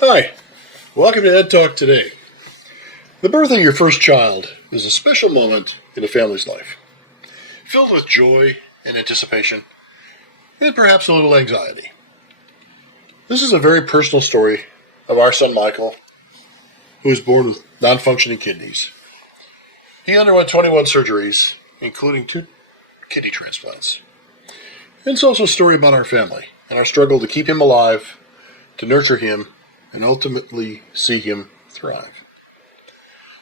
Hi, welcome to Ed Talk today. The birth of your first child is a special moment in a family's life, filled with joy and anticipation, and perhaps a little anxiety. This is a very personal story of our son Michael, who was born with non-functioning kidneys. He underwent 21 surgeries, including 2 kidney transplants. And it's also a story about our family and our struggle to keep him alive, to nurture him, and ultimately see him thrive.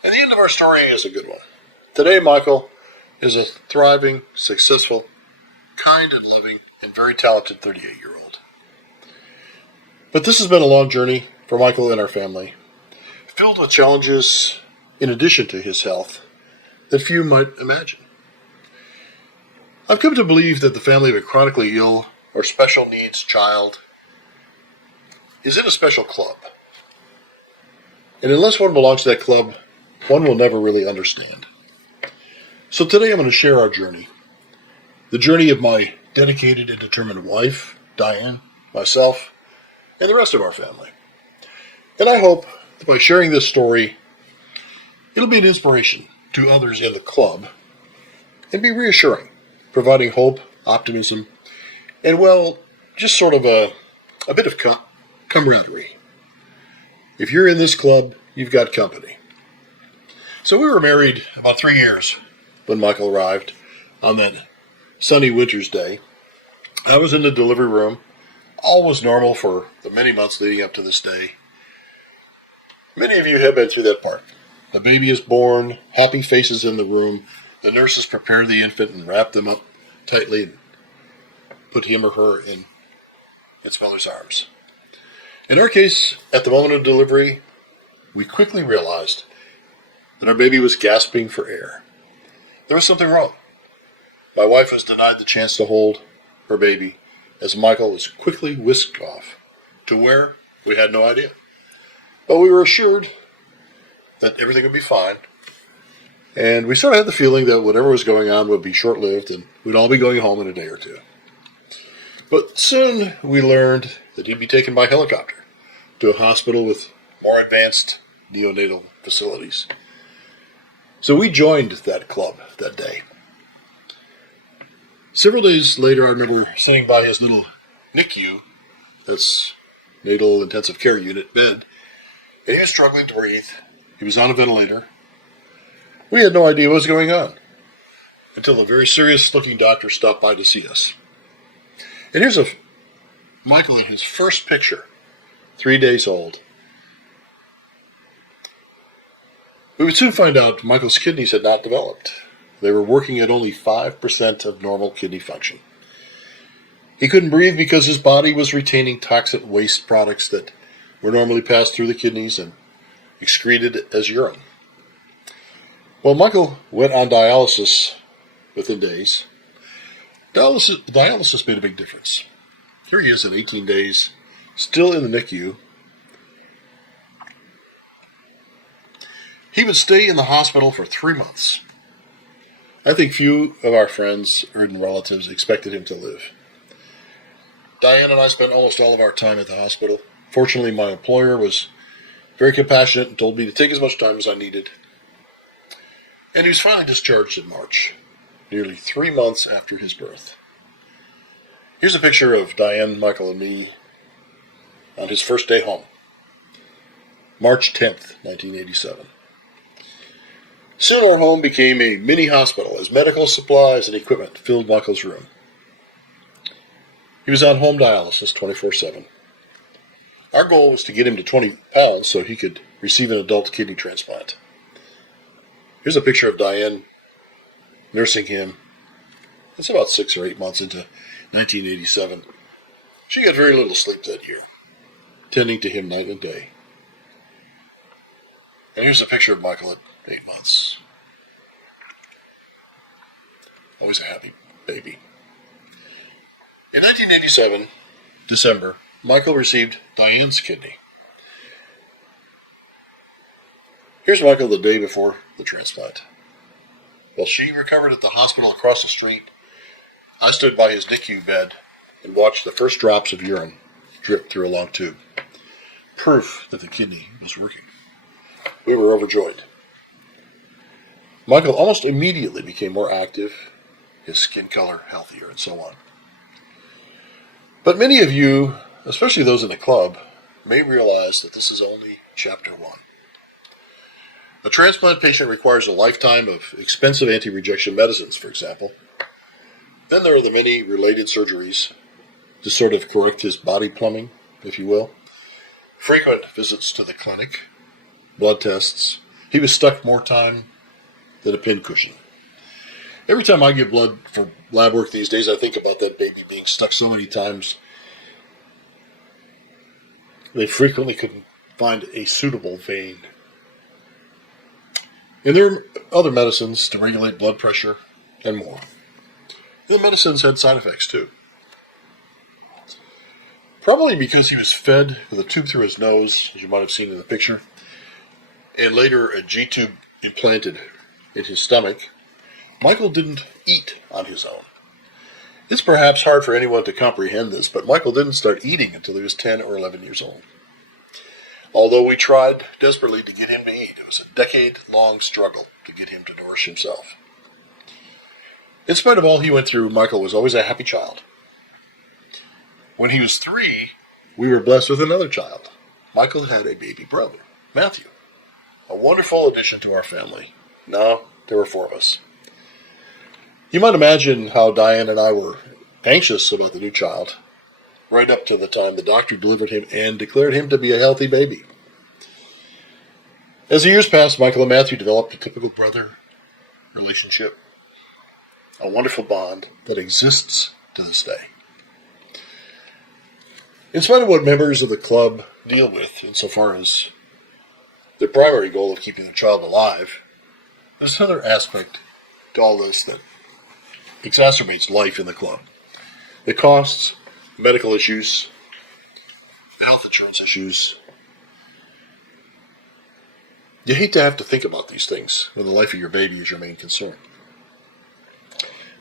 And the end of our story is a good one. Today, Michael is a thriving, successful, kind and loving, and very talented 38-year-old. But this has been a long journey for Michael and our family, filled with challenges in addition to his health that few might imagine. I've come to believe that the family of a chronically ill or special needs child is in a special club. And unless one belongs to that club, one will never really understand. So today I'm going to share our journey. The journey of my dedicated and determined wife, Diane, myself, and the rest of our family. And I hope that by sharing this story, it'll be an inspiration to others in the club and be reassuring, providing hope, optimism, and well, just sort of a bit of camaraderie. If you're in this club, you've got company. So we were married about 3 years when Michael arrived on that sunny winter's day. I was in the delivery room. All was normal for the many months leading up to this day. Many of you have been through that part. The baby is born, happy faces in the room. The nurses prepare the infant and wrap them up tightly and put him or her in its mother's arms. In our case, at the moment of delivery, we quickly realized that our baby was gasping for air. There was something wrong. My wife was denied the chance to hold her baby as Michael was quickly whisked off. To where? We had no idea. But we were assured that everything would be fine. And we sort of had the feeling that whatever was going on would be short-lived and we'd all be going home in a day or two. But soon we learned that he'd be taken by helicopter to a hospital with more advanced neonatal facilities. So we joined that club that day. Several days later, I remember sitting by his little NICU, that's Natal Intensive Care Unit bed, and he was struggling to breathe. He was on a ventilator. We had no idea what was going on until a very serious-looking doctor stopped by to see us. And here's Michael in his first picture, 3 days old. We would soon find out Michael's kidneys had not developed. They were working at only 5% of normal kidney function. He couldn't breathe because his body was retaining toxic waste products that were normally passed through the kidneys and excreted as urine. Well, Michael went on dialysis within days. Dialysis made a big difference. Here he is at 18 days, still in the NICU. He would stay in the hospital for 3 months. I think few of our friends or even relatives expected him to live. Diane and I spent almost all of our time at the hospital. Fortunately, my employer was very compassionate and told me to take as much time as I needed. And he was finally discharged in March, nearly 3 months after his birth. Here's a picture of Diane, Michael, and me on his first day home, March 10th, 1987. Soon our home became a mini hospital as medical supplies and equipment filled Michael's room. He was on home dialysis 24/7. Our goal was to get him to 20 pounds so he could receive an adult kidney transplant. Here's a picture of Diane nursing him. It's about 6 or 8 months into 1987. She got very little sleep that year, tending to him night and day. And here's a picture of Michael at 8 months. Always a happy baby. In 1987, December, Michael received Diane's kidney. Here's Michael the day before the transplant. While she recovered at the hospital across the street, I stood by his NICU bed and watched the first drops of urine drip through a long tube. proof that the kidney was working. We were overjoyed. Michael almost immediately became more active, his skin color healthier, and so on. But many of you, especially those in the club, may realize that this is only chapter 1. A transplant patient requires a lifetime of expensive anti-rejection medicines, for example. Then there are the many related surgeries to sort of correct his body plumbing, if you will. Frequent visits to the clinic, blood tests. He was stuck more time than a pincushion. Every time I give blood for lab work these days, I think about that baby being stuck so many times. They frequently couldn't find a suitable vein. And there are other medicines to regulate blood pressure and more. The medicines had side effects too. Probably because he was fed with a tube through his nose, as you might have seen in the picture, and later a G-tube implanted in his stomach, Michael didn't eat on his own. It's perhaps hard for anyone to comprehend this, but Michael didn't start eating until he was 10 or 11 years old. Although we tried desperately to get him to eat, it was a decade-long struggle to get him to nourish himself. In spite of all he went through, Michael was always a happy child. When he was 3, we were blessed with another child. Michael had a baby brother, Matthew, a wonderful addition to our family. Now, there were 4 of us. You might imagine how Diane and I were anxious about the new child, right up to the time the doctor delivered him and declared him to be a healthy baby. As the years passed, Michael and Matthew developed a typical brother relationship, a wonderful bond that exists to this day. In spite of what members of the club deal with insofar as their primary goal of keeping the child alive, there's another aspect to all this that exacerbates life in the club. The costs, medical issues, health insurance issues. You hate to have to think about these things when the life of your baby is your main concern.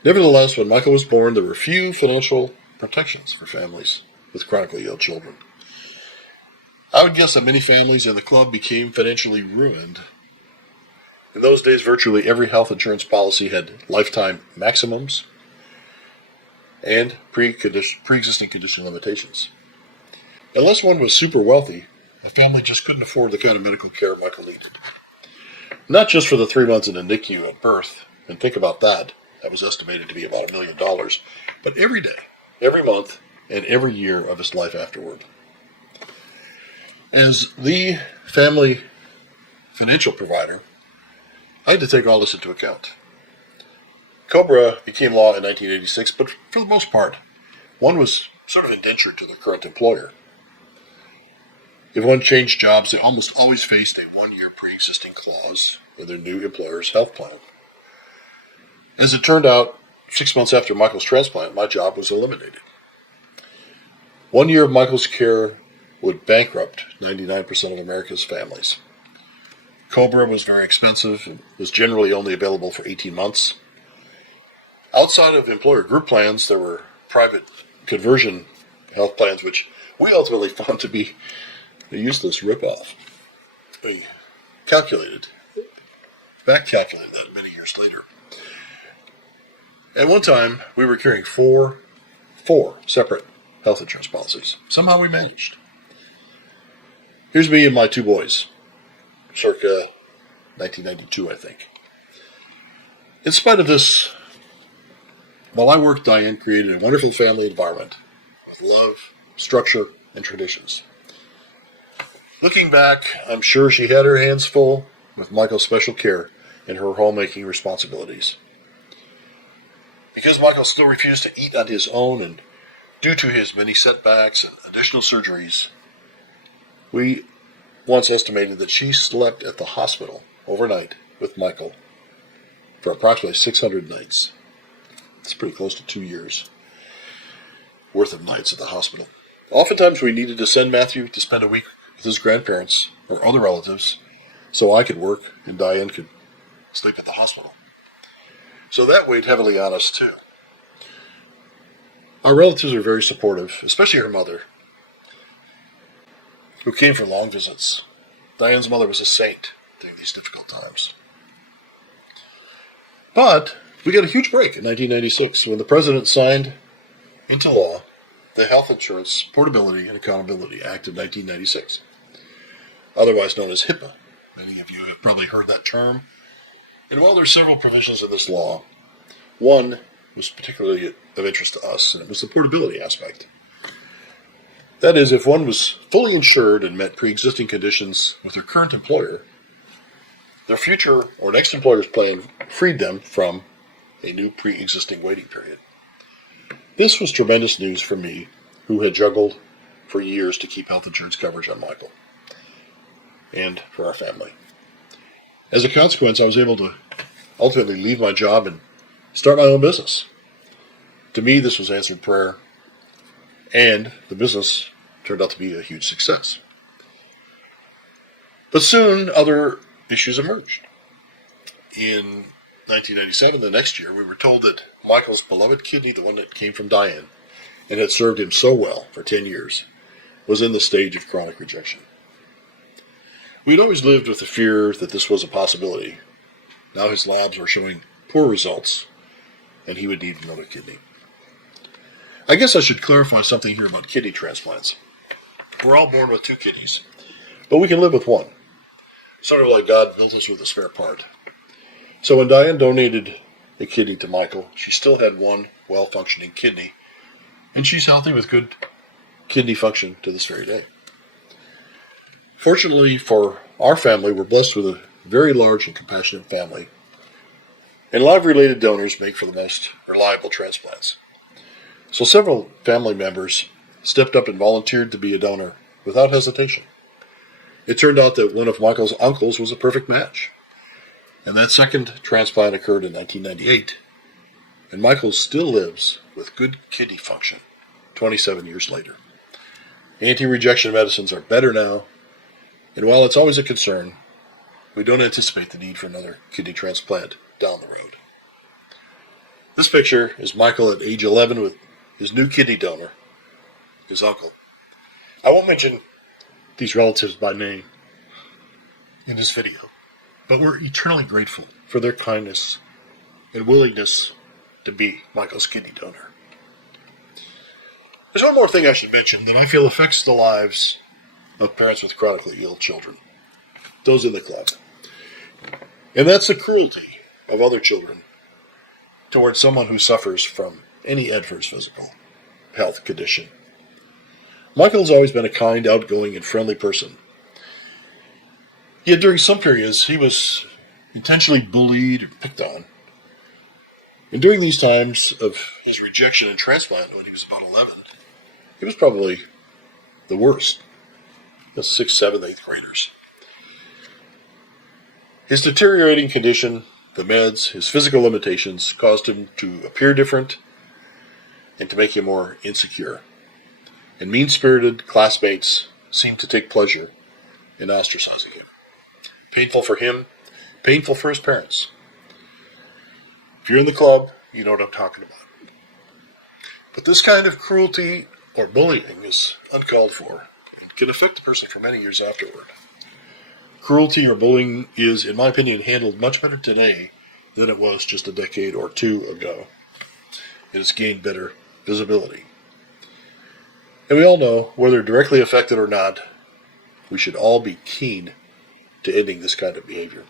Nevertheless, when Michael was born, there were few financial protections for families with chronically ill children. I would guess that many families in the club became financially ruined. In those days, virtually every health insurance policy had lifetime maximums and pre-existing condition limitations. Unless one was super wealthy, a family just couldn't afford the kind of medical care Michael needed. Not just for the 3 months in the NICU at birth, and think about that, that was estimated to be about $1 million, but every day, every month, and every year of his life afterward. As the family financial provider, I had to take all this into account. COBRA became law in 1986, but for the most part, one was sort of indentured to their current employer. If one changed jobs, they almost always faced a 1-year pre-existing clause in their new employer's health plan. As it turned out, 6 months after Michael's transplant, my job was eliminated. 1 year of Michael's care would bankrupt 99% of America's families. COBRA was very expensive and was generally only available for 18 months. Outside of employer group plans, there were private conversion health plans, which we ultimately found to be a useless ripoff. We back-calculated that many years later. At one time, we were carrying four separate health insurance policies. Somehow we managed. Here's me and my 2 boys, circa 1992, I think. In spite of this, while I worked, Diane created a wonderful family environment with love, structure, and traditions. Looking back, I'm sure she had her hands full with Michael's special care and her homemaking responsibilities. Because Michael still refused to eat on his own, and due to his many setbacks and additional surgeries, we once estimated that she slept at the hospital overnight with Michael for approximately 600 nights. It's pretty close to 2 years worth of nights at the hospital. Oftentimes we needed to send Matthew to spend a week with his grandparents or other relatives so I could work and Diane could sleep at the hospital. So that weighed heavily on us too. Our relatives were very supportive, especially her mother. who came for long visits. Diane's mother was a saint during these difficult times. But we got a huge break in 1996 when the president signed into law the Health Insurance Portability and Accountability Act of 1996, otherwise known as HIPAA. Many of you have probably heard that term. And while there are several provisions in this law, one was particularly of interest to us, and it was the portability aspect. That is, if one was fully insured and met pre-existing conditions with their current employer, their future or next employer's plan freed them from a new pre-existing waiting period. This was tremendous news for me, who had juggled for years to keep health insurance coverage on Michael and for our family. As a consequence, I was able to ultimately leave my job and start my own business. To me, this was answered prayer, and the business turned out to be a huge success. But soon, other issues emerged. In 1997, the next year, we were told that Michael's beloved kidney, the one that came from Diane, and had served him so well for 10 years, was in the stage of chronic rejection. We'd always lived with the fear that this was a possibility. Now his labs were showing poor results, and he would need another kidney. I guess I should clarify something here about kidney transplants. We're all born with two kidneys, but we can live with one. Sort of like God built us with a spare part. So when Diane donated a kidney to Michael, she still had one well-functioning kidney, and she's healthy with good kidney function to this very day. Fortunately for our family, we're blessed with a very large and compassionate family, and live-related donors make for the most reliable transplants. So several family members stepped up and volunteered to be a donor without hesitation. It turned out that one of Michael's uncles was a perfect match, and that second transplant occurred in 1998, and Michael still lives with good kidney function 27 years later. Anti-rejection medicines are better now, and while it's always a concern, we don't anticipate the need for another kidney transplant down the road. This picture is Michael at age 11 with his new kidney donor, his uncle. I won't mention these relatives by name in this video, but we're eternally grateful for their kindness and willingness to be Michael's kidney donor. There's one more thing I should mention that I feel affects the lives of parents with chronically ill children, those in the club. And that's the cruelty of other children towards someone who suffers from any adverse physical health condition. Michael's always been a kind, outgoing, and friendly person. Yet during some periods, he was intentionally bullied or picked on. And during these times of his rejection and transplant, when he was about 11, he was probably the worst. The 6th, 7th, 8th graders. His deteriorating condition, the meds, his physical limitations caused him to appear different and to make him more insecure. And mean-spirited classmates seemed to take pleasure in ostracizing him. Painful for him, painful for his parents. If you're in the club, you know what I'm talking about. But this kind of cruelty or bullying is uncalled for and can affect the person for many years afterward. Cruelty or bullying is, in my opinion, handled much better today than it was just a decade or two ago. It has gained better visibility. And we all know, whether directly affected or not, we should all be keen to ending this kind of behavior.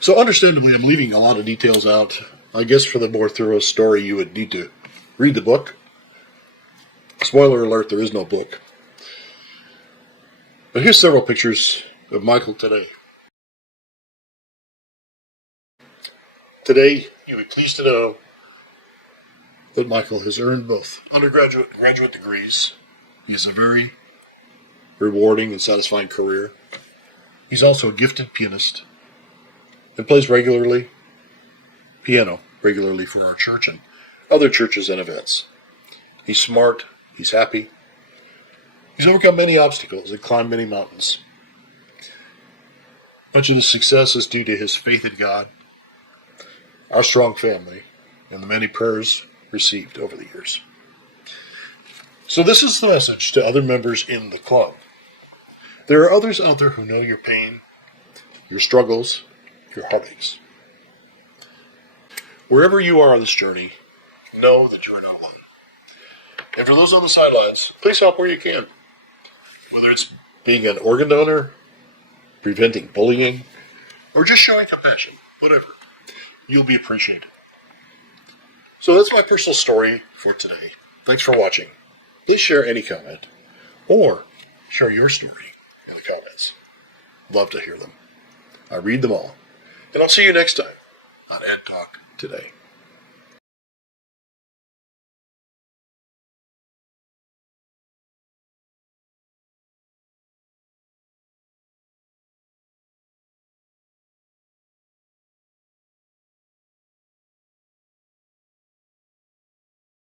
So understandably, I'm leaving a lot of details out. I guess for the more thorough story, you would need to read the book. Spoiler alert, there is no book. But here's several pictures of Michael today. Today, you'll be pleased to know that Michael has earned both undergraduate and graduate degrees. He has a very rewarding and satisfying career. He's also a gifted pianist and plays piano regularly for our church and other churches and events. He's smart, he's happy. He's overcome many obstacles and climbed many mountains. Much of his success is due to his faith in God, our strong family, and the many prayers received over the years. So this is the message to other members in the club. There are others out there who know your pain, your struggles, your heartaches. Wherever you are on this journey, know that you are not alone. And for those on the sidelines, please help where you can. Whether it's being an organ donor, preventing bullying, or just showing compassion, whatever, you'll be appreciated. So that's my personal story for today. Thanks for watching. Please share any comment, or share your story in the comments. Love to hear them. I read them all. And I'll see you next time on Ed Talk Today.